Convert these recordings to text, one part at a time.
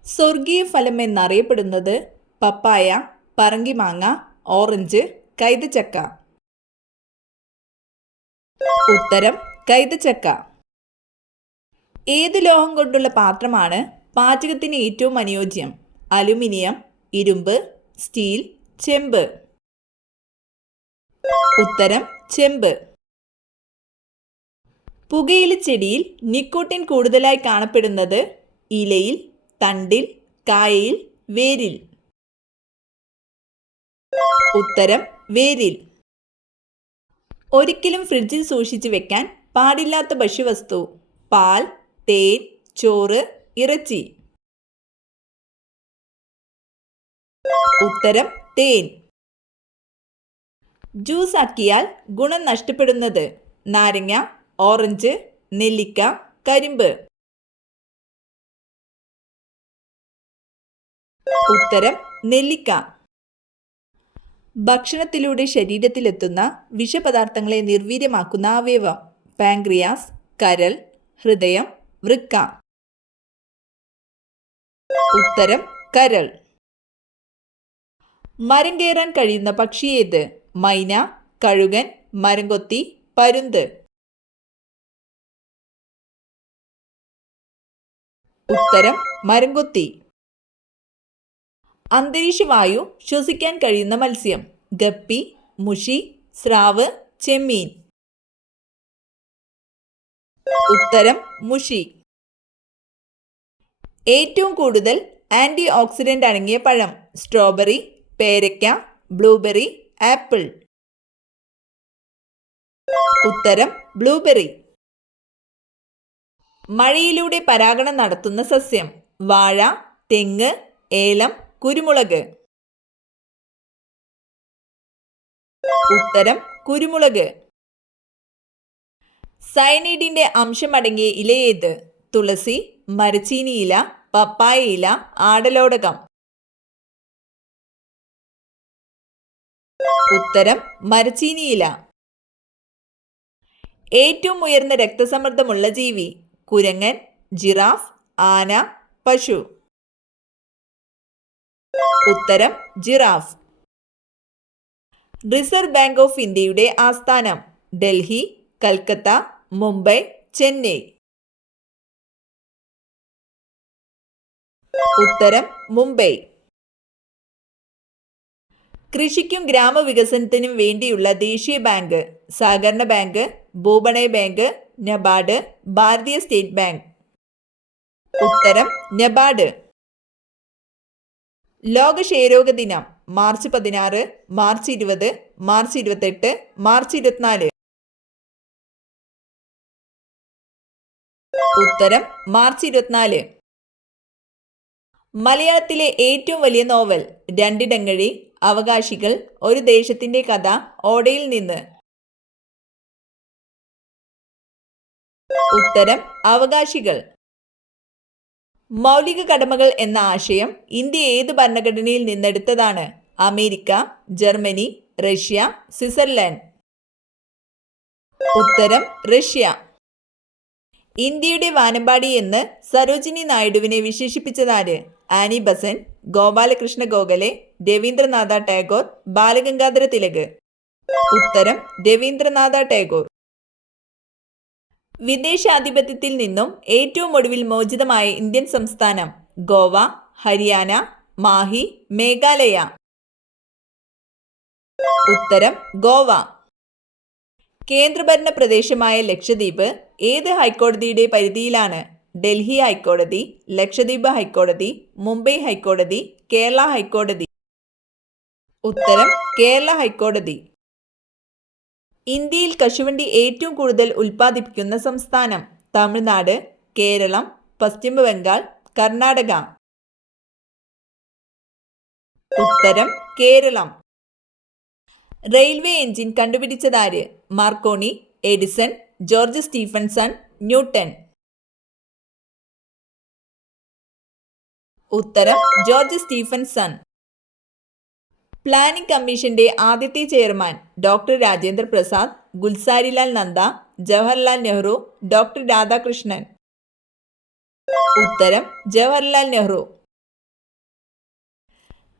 സ്വർഗീയ ഫലം എന്നറിയപ്പെടുന്നത് പപ്പായ, പറങ്കിമാങ്ങ, ഓറഞ്ച്, കൈതച്ചക്ക. ഉത്തരം കൈതച്ചക്ക. ഏത് ലോഹം കൊണ്ടുള്ള പാത്രമാണ് പാചകത്തിന് ഏറ്റവും അനുയോജ്യം? അലുമിനിയം, ഇരുമ്പ്, സ്റ്റീൽ, ചെമ്പ്. ഉത്തരം ചെമ്പ്. പുകയില ചെടിയിൽ നിക്കോട്ടിൻ കൂടുതലായി കാണപ്പെടുന്നത് ഇലയിൽ, തണ്ടിൽ, കായയിൽ, വേരിൽ. ഉത്തരം വേരിൽ. ഒരിക്കലും ഫ്രിഡ്ജിൽ സൂക്ഷിച്ചു വെക്കാൻ പാടില്ലാത്ത ഭക്ഷ്യവസ്തു: പാൽ, തേൻ, ചോറ്, ഇറച്ചി. ഉത്തരം തേൻ. ജ്യൂസ് ആക്കിയാൽ ഗുണം നഷ്ടപ്പെടുന്നത്: നാരങ്ങ, ഓറഞ്ച്, നെല്ലിക്ക, കരിമ്പ്. ഉത്തരം നെല്ലിക്ക. ഭക്ഷണത്തിലൂടെ ശരീരത്തിലെത്തുന്ന വിഷപദാർത്ഥങ്ങളെ നിർവീര്യമാക്കുന്ന അവയവം: പാൻക്രിയാസ്, കരൾ, ഹൃദയം, വൃക്ക. ഉത്തരം കരൾ. മരം കയറാൻ കഴിയുന്ന പക്ഷി ഏത്? മൈന, കഴുകൻ, മരംകൊത്തി, പരുന്ത്. ഉത്തരം മരംകൊത്തി. അന്തരീക്ഷവായു ശ്വസിക്കാൻ കഴിയുന്ന മത്സ്യം: ഗപ്പി, മുഷി, സ്രാവ്, ചെമ്മീൻ. ഉത്തരം മുഷി. ഏറ്റവും കൂടുതൽ ആന്റി ഓക്സിഡന്റ് അടങ്ങിയ പഴം: സ്ട്രോബെറി, പേരയ്ക്ക, ബ്ലൂബെറി, ആപ്പിൾ. ഉത്തരം ബ്ലൂബെറി. മഴയിലൂടെ പരാഗണം നടത്തുന്ന സസ്യം: വാഴ, തെങ്ങ്, ഏലം, കുരുമുളക്. ഉത്തരം കുരുമുളക്. സയനൈഡിന്റെ അംശമടങ്ങിയ ഇല ഏത്? തുളസി, മരച്ചീനി ഇല, പപ്പായ ഇല, ആടലോടകം. ഉത്തരം മരച്ചീനി ഇല. ഏറ്റവും ഉയർന്ന രക്തസമ്മർദ്ദമുള്ള ജീവി: കുരങ്ങൻ, ജിറാഫ്, ആന, പശു. ഉത്തരം ജിറാഫ്. റിസർവ് ബാങ്ക് ഓഫ് ഇന്ത്യയുടെ ആസ്ഥാനം: ഡൽഹി, കൽക്കത്ത, മുംബൈ, ചെന്നൈ. ഉത്തരം മുംബൈ. കൃഷിക്കും ഗ്രാമവികസനത്തിനും വേണ്ടിയുള്ള ദേശീയ ബാങ്ക്: സഹകരണ ബാങ്ക്, ഭൂപണയ ബാങ്ക്, നബാർഡ്, ഭാരതീയ സ്റ്റേറ്റ് ബാങ്ക്. ഉത്തരം നബാർഡ്. ലോക ക്ഷയരോഗ ദിനം: മാർച്ച് 16, മാർച്ച് 20, മാർച്ച് 28, മാർച്ച് 24. ഉത്തരം മാർച്ച് 24. മലയാളത്തിലെ ഏറ്റവും വലിയ നോവൽ: രണ്ടിടങ്ങഴി, അവകാശികൾ, ഒരു ദേശത്തിന്റെ കഥ, ഓടയിൽ നിന്ന്. ഉത്തരം അവകാശികൾ. മൗലിക കടമകൾ എന്ന ആശയം ഇന്ത്യ ഏത് ഭരണഘടനയിൽ നിന്നെടുത്തതാണ്? America, Germany, Russia, Switzerland. ഉത്തരം റഷ്യ. ഇന്ത്യയുടെ വാനമ്പാടി എന്ന് സരോജിനി നായിഡുവിനെ വിശേഷിപ്പിച്ചതാര്? Annie Besant, Gopalakrishna Gokhale, Rabindranath Tagore, Balagangadhara Tilak. ഉത്തരം രവീന്ദ്രനാഥ ടാഗോർ. വിദേശാധിപത്യത്തിൽ നിന്നും ഏറ്റവും ഒടുവിൽ മോചിതമായ ഇന്ത്യൻ സംസ്ഥാനം: ഗോവ, ഹരിയാന, മാഹി, മേഘാലയ. ഉത്തരം ഗോവ. കേന്ദ്രഭരണ പ്രദേശമായ ലക്ഷദ്വീപ് ഏത് ഹൈക്കോടതിയുടെ പരിധിയിലാണ്? ഡൽഹി ഹൈക്കോടതി, ലക്ഷദ്വീപ് ഹൈക്കോടതി, മുംബൈ ഹൈക്കോടതി, കേരള ഹൈക്കോടതി. ഉത്തരം കേരള ഹൈക്കോടതി. ഇന്ത്യയിൽ കശുവണ്ടി ഏറ്റവും കൂടുതൽ ഉൽപ്പാദിപ്പിക്കുന്ന സംസ്ഥാനം: തമിഴ്നാട്, കേരളം, പശ്ചിമ ബംഗാൾ, കർണാടക. ഉത്തരം Keralam. Railway engine കണ്ടുപിടിച്ചതാര്? Marconi, Edison, George Stephenson, newton. ഉത്തരം ജോർജ് സ്റ്റീഫൻസൺ. പ്ലാനിംഗ് കമ്മീഷന്റെ ആദ്യത്തെ chairman: doctor Rajendra Prasad, Gulzarilal Nanda, Jawaharlal Nehru, doctor Radhakrishnan. ഉത്തരം ജവഹർലാൽ നെഹ്റു.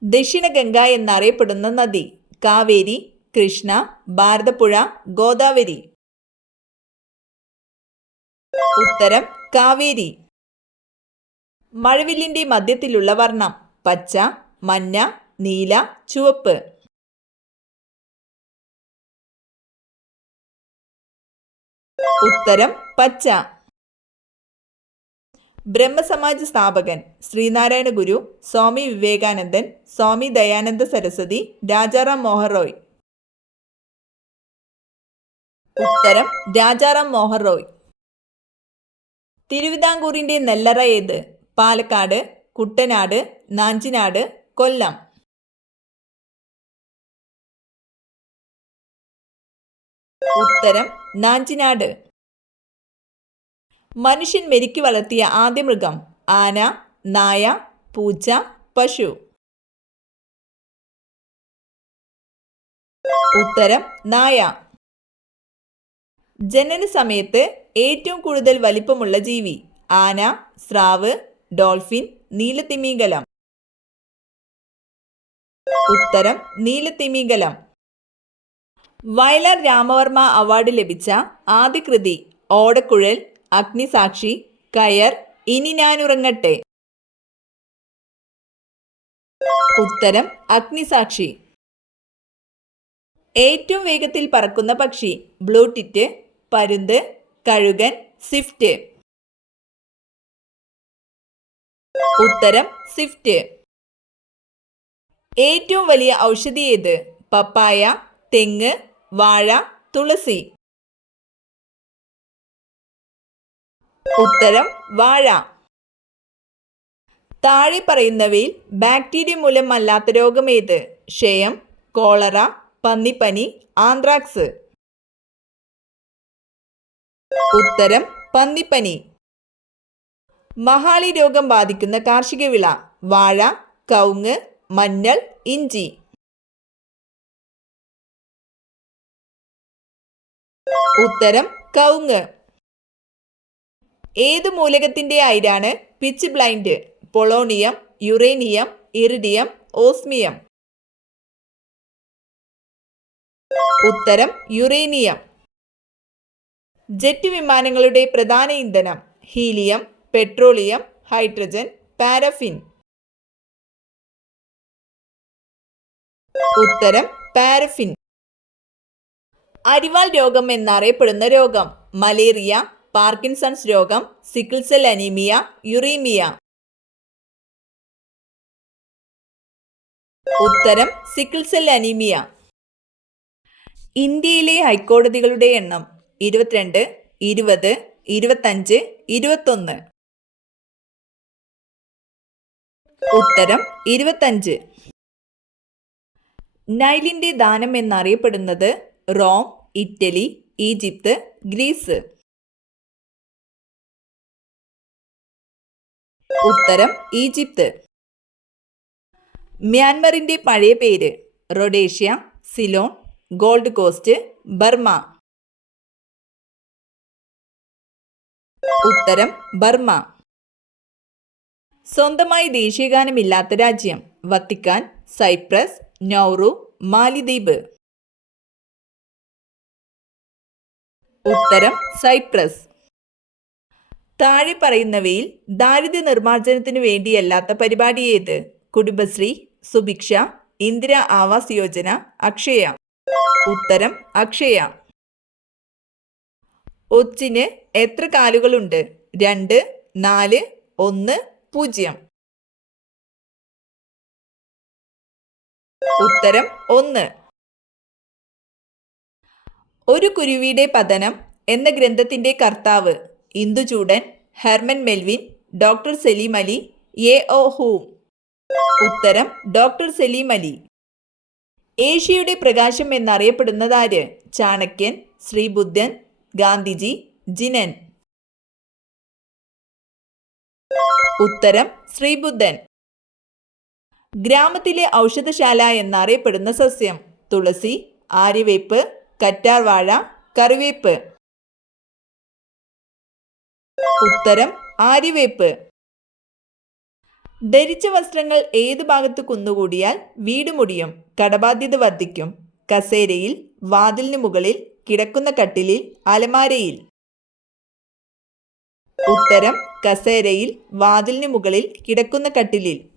ദക്ഷിണഗംഗ എന്നറിയപ്പെടുന്ന നദി? കാവേരി, കൃഷ്ണ, ഭാരതപ്പുഴ, ഗോദാവരി. ഉത്തരം കാവേരി. മഴവില്ലിന്റെ മധ്യത്തിലുള്ള വർണ്ണം? പച്ച, മഞ്ഞ, നീല, ചുവപ്പ്. ഉത്തരം പച്ച. ബ്രഹ്മസമാജ് സ്ഥാപകൻ? ശ്രീനാരായണ ഗുരു, സ്വാമി വിവേകാനന്ദൻ, സ്വാമി ദയാനന്ദ സരസ്വതി, രാജാറാം മോഹൻ റോയ്. ഉത്തരം രാജാറാം മോഹൻ റോയ്. തിരുവിതാംകൂറിന്റെ നെല്ലറ ഏത്? പാലക്കാട്, കുട്ടനാട്, നാഞ്ചിനാട്, കൊല്ലം. ഉത്തരം നാഞ്ചിനാട്. മനുഷ്യൻ മെരുക്കി വളർത്തിയ ആദ്യ മൃഗം? ആന, നായ, പൂച്ച, പശു. ഉത്തരം നായ. ജനന സമയത്ത് ഏറ്റവും കൂടുതൽ വലിപ്പമുള്ള ജീവി? ആന, സ്രാവ്, ഡോൾഫിൻ, നീലത്തിമിംഗലം. ഉത്തരം നീലത്തിമിംഗലം. വയലാർ രാമവർമ്മ അവാർഡ് ലഭിച്ച ആദ്യ കൃതി? ഓടക്കുഴൽ, അഗ്നിസാക്ഷി, കയർ, ഇനി ഞാനുറങ്ങട്ടെ. ഉത്തരം അഗ്നിസാക്ഷി. ഏറ്റവും വേഗത്തിൽ പറക്കുന്ന പക്ഷി? ബ്ലൂടിറ്റ്, പരുന്ത്, കഴുകൻ, സ്വിഫ്റ്റ്. ഉത്തരം സ്വിഫ്റ്റ്. ഏറ്റവും വലിയ ഔഷധി ഏത്? പപ്പായ, തെങ്ങ്, വാഴ, തുളസി. ഉത്തരം വാഴ. താഴെ പറയുന്നവയിൽ ബാക്ടീരിയ മൂലമല്ലാത്ത രോഗം ഏത്? ക്ഷയം, കോളറ, പന്നിപ്പനി, ആന്ത്രാക്സ്. ഉത്തരം പന്നിപ്പനി. മഹാളി രോഗം ബാധിക്കുന്ന കാർഷിക വിള? വാഴ, കവുങ്ങ്, മഞ്ഞൾ, ഇഞ്ചി. ഉത്തരം കവുങ്ങ്. ഏത് മൂലകത്തിന്റെ അയിരാണ് pitch blind? Polonium, uranium, iridium, osmium. ഉത്തരം യുറേനിയം. ജെറ്റ് വിമാനങ്ങളുടെ പ്രധാന ഇന്ധനം? Helium, petroleum, hydrogen, paraffin. ഉത്തരം പാരഫിൻ. അരിവാൾ രോഗം എന്നറിയപ്പെടുന്ന രോഗം? മലേറിയ, പാർക്കിൻസൺസ് രോഗം, സിക്കിൾ സെൽ അനീമിയ, യുറീമിയ. ഉത്തരം സിക്കിൾ സെൽ അനീമിയ. ഇന്ത്യയിലെ ഹൈക്കോടതികളുടെ എണ്ണം? 22, 20, 25, 21. ഉത്തരം 25. നൈലിന്റെ ദാനം എന്നറിയപ്പെടുന്നത്? Rome, Italy, Egypt, Greece. ഉത്തരം ഈജിപ്ത്. മ്യാൻമറിന്റെ പഴയ പേര്? Rhodesia, Ceylon, gold cost, Burma. ഉത്തരം ബർമ. സ്വന്തമായി ദേശീയഗാനമില്ലാത്ത രാജ്യം? വത്തിക്കാൻ, സൈപ്രസ്, നൗറു, മാലിദ്വീപ്. ഉത്തരം സൈപ്രസ്. താഴെ പറയുന്നവയിൽ ദാരിദ്ര്യ നിർമ്മാർജ്ജനത്തിനു വേണ്ടിയല്ലാത്ത പരിപാടി ഏത്? കുടുംബശ്രീ, സുഭിക്ഷ, ഇന്ദിര ആവാസ് യോജന, അക്ഷയ. ഉത്തരം അക്ഷയ. ഒച്ചിന് എത്ര കാലുകളുണ്ട്? 2, 4, 1, 0. ഉത്തരം 1. ഒരു കുരുവിയുടെ പതനം എന്ന ഗ്രന്ഥത്തിന്റെ കർത്താവ്? Induchoodan, Hermann Melvin, doctor Saleem Ali, എ.ഒ. ഹൂം. ഉത്തരം ഡോക്ടർ സലീം അലി. ഏഷ്യയുടെ പ്രകാശം എന്നറിയപ്പെടുന്നതാര്? ചാണക്യൻ, ശ്രീബുദ്ധൻ, ഗാന്ധിജി, ജിനൻ. ഉത്തരം ശ്രീബുദ്ധൻ. ഗ്രാമത്തിലെ ഔഷധശാല എന്നറിയപ്പെടുന്ന സസ്യം? തുളസി, ആര്യവേപ്പ്, കറ്റാർവാഴ, കറിവേപ്പ്. ഉത്തരം ആര്യവേപ്പ്. ധരിച്ച വസ്ത്രങ്ങൾ ഏത് ഭാഗത്ത് കുന്നുകൂടിയാൽ വീട് മുടിയും, കടബാധ്യത വർദ്ധിക്കും? കസേരയിൽ, വാതിലിന് മുകളിൽ, കിടക്കുന്ന കട്ടിലിൽ, അലമാരയിൽ. ഉത്തരം കസേരയിൽ, വാതിലിന് മുകളിൽ, കിടക്കുന്ന കട്ടിലിൽ.